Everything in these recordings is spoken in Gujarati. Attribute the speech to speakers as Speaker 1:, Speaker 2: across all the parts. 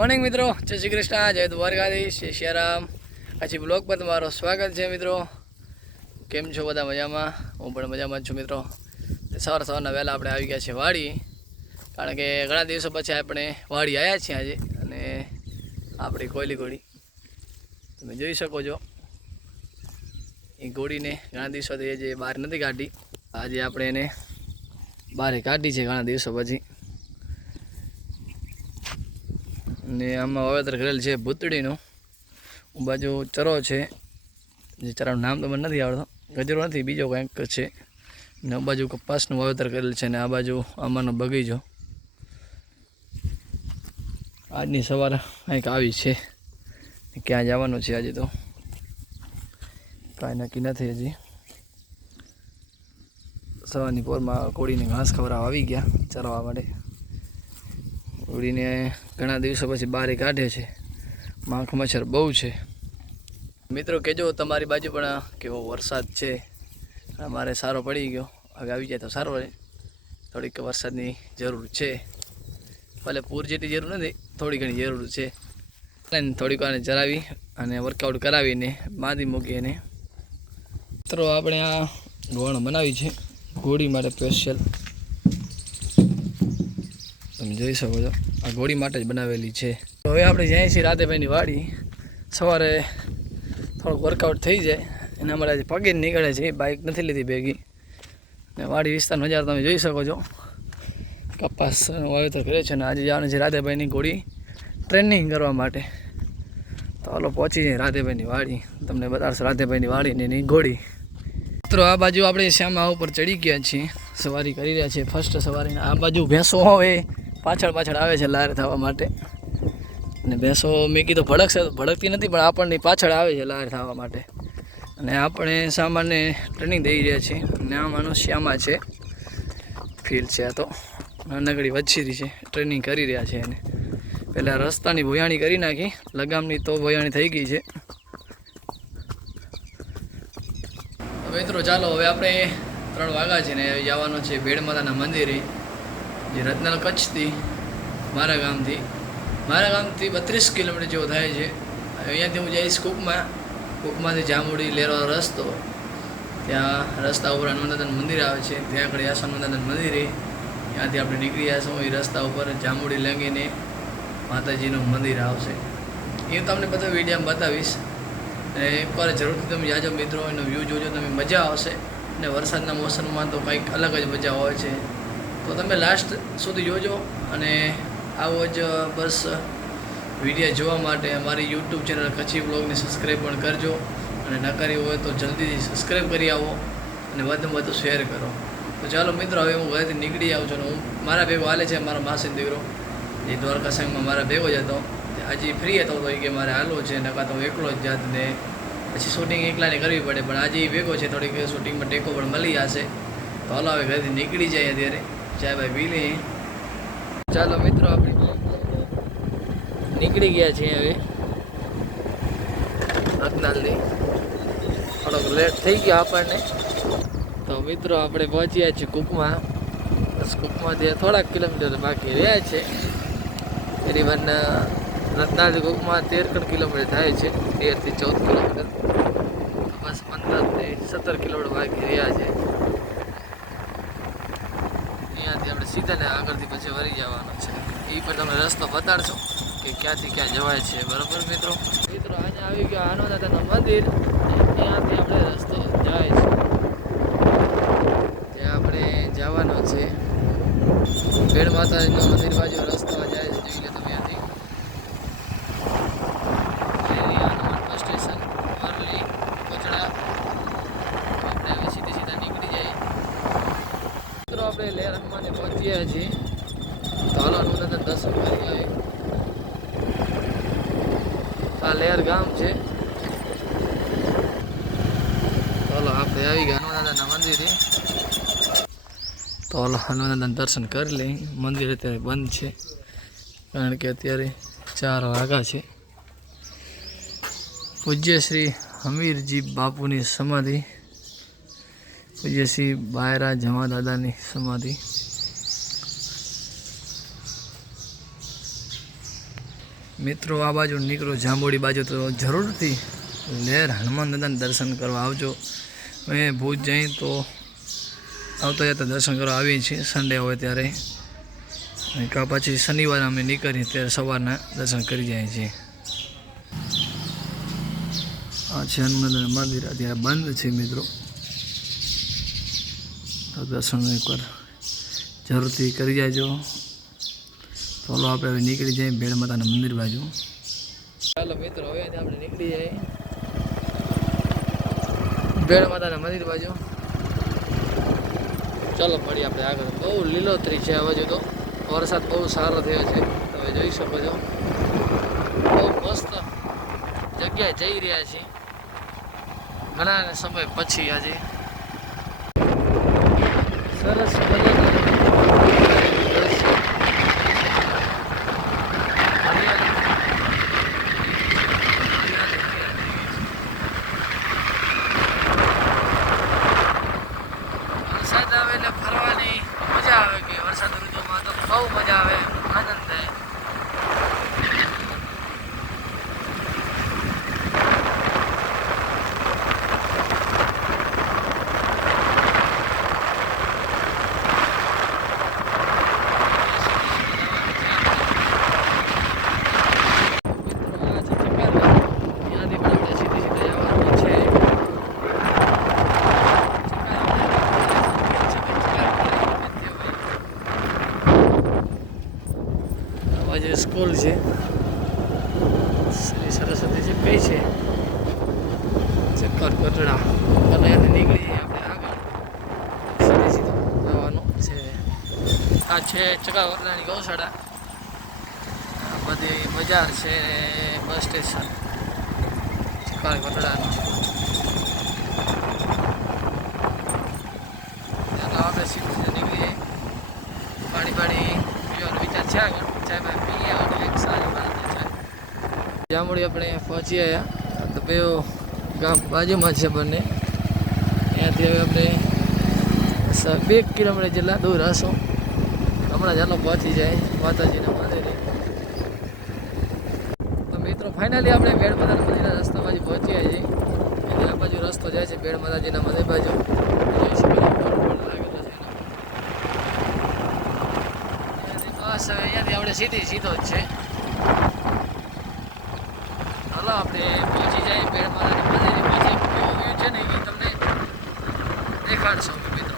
Speaker 1: મોર્નિંગ મિત્રો. જય શ્રી કૃષ્ણ, જય દ્વારકાધીશ, જય સિયારામ પછી બ્લોગ પર તમારો સ્વાગત છે મિત્રો. કેમ છો બધા મજામાં? હું પણ મજામાં છું મિત્રો. સવાર સવારના વહેલા આપણે આવી ગયા છીએ વાડી. કારણ કે ઘણા દિવસો પછી આપણે વાડી આવ્યા છીએ આજે અને આપણી કોયલી ઘોડી. તમે જોઈ શકો છો. એ ઘોડીને ઘણા દિવસોથી જે બહાર નથી કાઢી. આજે આપણે એને બહાર કાઢી છે ઘણા દિવસો પછી. ને આમાં વાવેતર કરેલ છે ભૂતળીનું બાજુ ચરો છે. જે ચરાનું નામ તો મને નથી આવડતો. ગજરો નથી, બીજો કંઈક છે. ને આ બાજુ કપાસનું વાવેતર કરેલ છે ને આ બાજુ આમાંનો બગીચો. આજની સવારે કંઈક આવી છે. ક્યાં જવાનું છે આજે તો? કાંઈ નક્કી નથી હજી. સવારની પોરમાં કોળીને ઘાસ ખવડાવવા આવી ગયા ચરવા માટે. ઉડીને ઘણા દિવસો પછી બારી કાઢે છે. માખ મચ્છર બહુ છે. મિત્રો, કહેજો તમારી બાજુ પણ કેવો વરસાદ છે. અમારે સારો પડી ગયો. હવે આવી જાય તો સારો રહે. થોડીક વરસાદની જરૂર છે. ભલે પૂર જેટલી જરૂર નથી, થોડી ઘણી જરૂર છે. થોડીક વાર જરાવી અને વર્કઆઉટ કરાવીને બાંધી મૂકી એને મિત્રો, આપણે આ ગોળ બનાવી છે. ઘોડી માટે સ્પેશિયલ તમે જોઈ શકો છો. આ ગોળી માટે જ બનાવેલી છે. તો હવે આપણે જઈએ છીએ રાધેભાઈની વાડી. સવારે થોડુંક વર્કઆઉટ થઈ જાય. એના માટે આજે પગે જ નીકળે છે. બાઇક નથી લીધી ભેગી. ને વાડી વિસ્તારનો નજારો તમે જોઈ શકો છો. કપાસનું વાવેતર કરે છે અને આજે જવાનું છે રાધેભાઈની ગોળી ટ્રેનિંગ કરવા માટે. તો હાલો પહોંચી જાય રાધેભાઈની વાડી. તમને બતાડશે રાધેભાઈની વાડી ને એની ગોળી. મિત્રો, આ બાજુ આપણે શ્યામા ઉપર ચડી ગયા છીએ. સવારી કરી રહ્યા છીએ ફર્સ્ટ સવારીને આ બાજુ ભેંસો હોય પાછળ પાછળ આવે છે લાર થવા માટે. અને ભેંસો, મેં કીધું ભડકશે ભડકતી નથી, પણ આપણને પાછળ આવે છે લાર થવા માટે. અને આપણે સામાન્ય ટ્રેનિંગ દઈ રહ્યા છીએ. અને આમાંનો શ્યામા છે. ફીલ છે આ તો. નાનકડી વચ્છીરી છે. ટ્રેનિંગ કરી રહ્યા છે એને. પહેલાં રસ્તાની ભોયાણી કરી નાખી. લગામની તો ભોયાણી થઈ ગઈ છે. મિત્રો, ચાલો, હવે આપણે ત્રણ વાગ્યા છે ને, જવાનું છે ભેડ માતાના મંદિરે. જે રત્નાલ કચ્છથી, મારા ગામથી મારા ગામથી બત્રીસ કિલોમીટર જેવો થાય છે. અહીંયાથી હું જઈશ કૂકમાં. કૂકમાંથી જામુડી લેરવાનો રસ્તો. ત્યાં રસ્તા ઉપર હનુમાન મંદિર આવે છે. ત્યાં આગળ યાસ હનુમાન મંદિરે ત્યાંથી આપણે નીકળી જશું એ રસ્તા ઉપર જામુડી લંગીને માતાજીનું મંદિર આવશે. એ તમને બધા વિડીયામાં બતાવીશ. અને એકવાર જરૂરથી તમે જાજો મિત્રો, એનો વ્યૂ જોજો. તમે મજા આવશે. અને વરસાદના મોસમમાં તો કંઈક અલગ જ મજા હોય છે. તો તમે લાસ્ટ સુધી જોજો અને આવો જ, બસ, વીડિયો જોવા માટે અમારી યુટ્યુબ ચેનલ કચ્છી બ્લોગને સબસ્ક્રાઈબ પણ કરજો. અને ન કરી હોય તો જલ્દીથી સબસ્ક્રાઈબ કરી આવો અને વધુમાં વધુ શેર કરો. તો ચાલો મિત્રો, હવે હું ઘરેથી નીકળી આવું છું હું, મારા ભેગો હાલે છે, મારા માસી દીકરો. એ દ્વારકા સંઘમાં મારા ભેગો જ હતો. આજે ફ્રી હતો તો કે મારે હાલવો છે નકા તો એકલો જ જાત ને પછી શૂટિંગ એકલાને કરવી પડે. પણ આજે એ ભેગો છે, થોડીક શૂટિંગમાં ટેકો પણ મળી જશે. તો હાલો, હવે ઘરેથી નીકળી જાય અત્યારે. ચાય ભાઈ પી લઈએ. ચાલો મિત્રો આપણે નીકળી ગયા છીએ હવે. રત્નાલથી થોડોક લેટ થઈ ગયો આપણને. તો મિત્રો આપણે પહોંચ્યા છીએ કૂકમાં. બસ કુકમાંથી થોડાક કિલોમીટર બાકી રહ્યા છે. કરીબન રત્નાલ કૂકમાં તેર કિલોમીટર થાય છે. તેરથી ચૌદ કિલોમીટર. બસ પંદરથી સત્તર કિલોમીટર બાકી રહ્યા છે. અહીંયાથી આપણે સીધા ને આગળથી પછી વળી જવાનું છે. એ પણ તમને રસ્તો બતાડશો કે ક્યાંથી ક્યાં જવાય છે, બરાબર મિત્રો? મિત્રો અહીંયા આવી ગયો આનો દાદાનું મંદિર. ત્યાંથી આપણે રસ્તો જાય છે. ત્યાં આપણે જવાનો છે. ભેડ માતાજીનું મંદિર બાજુ રસ્તો જાય છે જોઈ લે તમે ત્યાંથી બસ સ્ટેશન વરલી કોચડા આપણે હવે સીધી સીધા નીકળી જાય મિત્રો આપણે લેર અંબાને પહોંચી છીએ. તો હાલો હનુમાન દર્શન કરી આ લેર ગામ છે. ચાલો આપણે આવી ગયા હનુમાનદાદાના મંદિરે. તો હાલો, હનુમાનદાદાના દર્શન કરી લઈ. મંદિર અત્યારે બંધ છે, કારણ કે અત્યારે ચાર વાગ્યા છે. પૂજ્ય શ્રી હમીરજી બાપુની સમાધિ શ્રી બાયરા જમા દાદાની સમાધિ. મિત્રો, આ બાજુ નીકળો જાંબોડી બાજુ તો જરૂરથી લહેર હનુમાન દાદાને દર્શન કરવા આવજો. અમે ભુજ જઈ તો આવતા જતા દર્શન કરવા આવીએ છીએ. સન્ડે હોય ત્યારે. કા પછી શનિવારે અમે નીકળીએ ત્યારે સવારના દર્શન કરી જઈએ છીએ. આ છે હનુમાન મંદિર. અત્યારે બંધ છે મિત્રો. તો દર્શન એકવાર જરૂરથી કરી જાયજો ચાલો આપણે હવે નીકળી જઈએ ભેળ માતાના મંદિર બાજુ. ચાલો મિત્રો, હવે આપણે નીકળી જઈએ. ભેળ માતાના મંદિર બાજુ. ચાલો પડી આપણે આગળ. બહુ લીલોતરી છે બાજુ તો. વરસાદ બહુ સારો થયો છે. તમે જોઈ શકો છો. બહુ મસ્ત જગ્યાએ જઈ રહ્યા છીએ. ઘણા સમય પછી આજે I don't. આ બાજુ સ્કૂલ છે, શ્રી સરસ્વતી છે કઈ છે, ચક્કર કોટડા, અને અહીંયાથી નીકળી જઈએ આપણે આગળ. સીધે સીધું જવાનું છે. આ છે ચકા કોટડાની ગૌશાળા. આ બધી બજાર છે, બસ સ્ટેશન. ચક્કર કોટડાનું. ચાલો આપણે સીધું સીધું નીકળીએ. પાણી પાણી પીવાનો વિચાર છે આગળ. ચાય બાય જાંબુડી આપણે પહોંચી આવ્યા તો બે ગામ બાજુમાં છે બંને. ત્યાંથી હવે આપણે બે કિલોમીટર જેટલા દૂર હશું. હમણાં ચાલો પહોંચી જાય માતાજીના મંદિરે. તો મિત્રો ફાઇનલી આપણે ભેડ માતાના રસ્તા બાજુ પહોંચી છીએ. આ બાજુ રસ્તો જાય છે ભેડ માતાજીના મંદિર બાજુ જોઈ શકો છો, બોર્ડ પણ લાગેલો છે એના પર. અહીંયાથી બસ અહીંયાથી આપણે સીધી સીધો જ છે. હાલો, આપણે પહોંચી જાય બેડ માતાની મંદિરે પછી કેવું વ્યૂ છે ને, એ તમને દેખાડશો મિત્રો.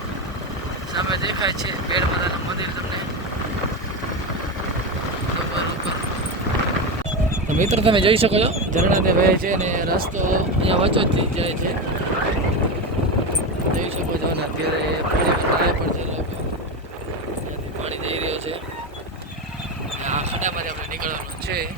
Speaker 1: સામે દેખાય છે બેડ માતાનું મંદિર તમને. મિત્રો, તમે જોઈ શકો છો ઝરણા તે વહે છે અને રસ્તો અહીંયા વચ્ચો જ જાય છે. જોઈ શકો છો અને અત્યારે પાણી વધારે પણ છે લોકો ત્યાંથી પાણી જઈ રહ્યો છે અને આ ખાડામાંથી આપણે નીકળવાનું છે.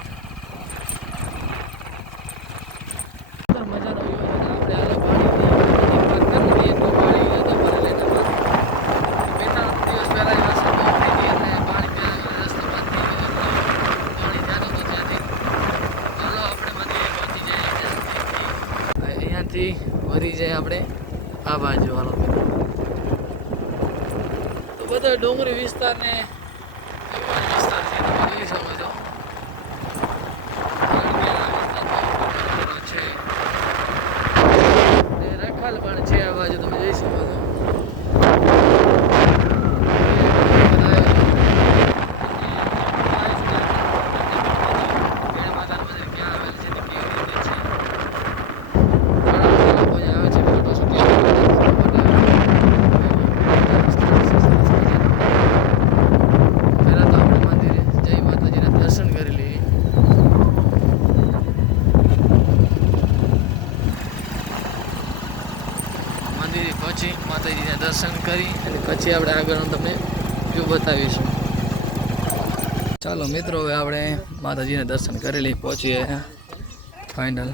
Speaker 1: છે વળી જાય આપણે આ બાજુ વાળો તો બધા ડુંગળી વિસ્તાર ને એવો જ વિસ્તાર છે, તમે જોઈ શકો છો કારણ કે આ વિસ્તાર બહુ મોટો છે ને રખાલ પણ છે આ બાજુ તમે જોઈ શકો મંદિરે પહોંચી, માતાજીના દર્શન કરી અને પછી આપણે આગળનું તમને વ્યૂ બતાવીશું. ચાલો મિત્રો, હવે આપણે માતાજીને દર્શન કરી લઈ પહોંચીએ ફાઇનલ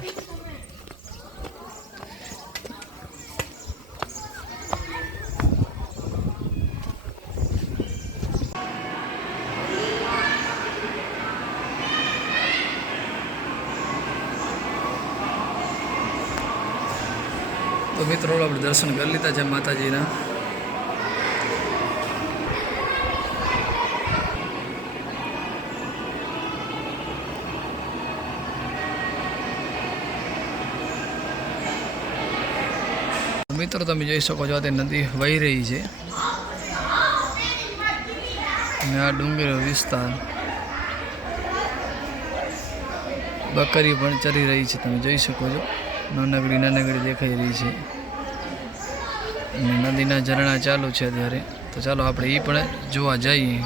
Speaker 1: મિત્રો, આપણે દર્શન કરી લીધા છે માતાજીના. મિત્રો, તમે જોઈ શકો છો તે નદી વહી રહી છે. અને આ ડુંગર વિસ્તાર. બકરી પણ ચરી રહી છે, તમે જોઈ શકો છો. નાનકડી નાનકડી દેખાઈ રહી છે. નદીના ઝરણા ચાલુ છે અત્યારે. તો ચાલો આપણે એ પણ જોવા જઈએ.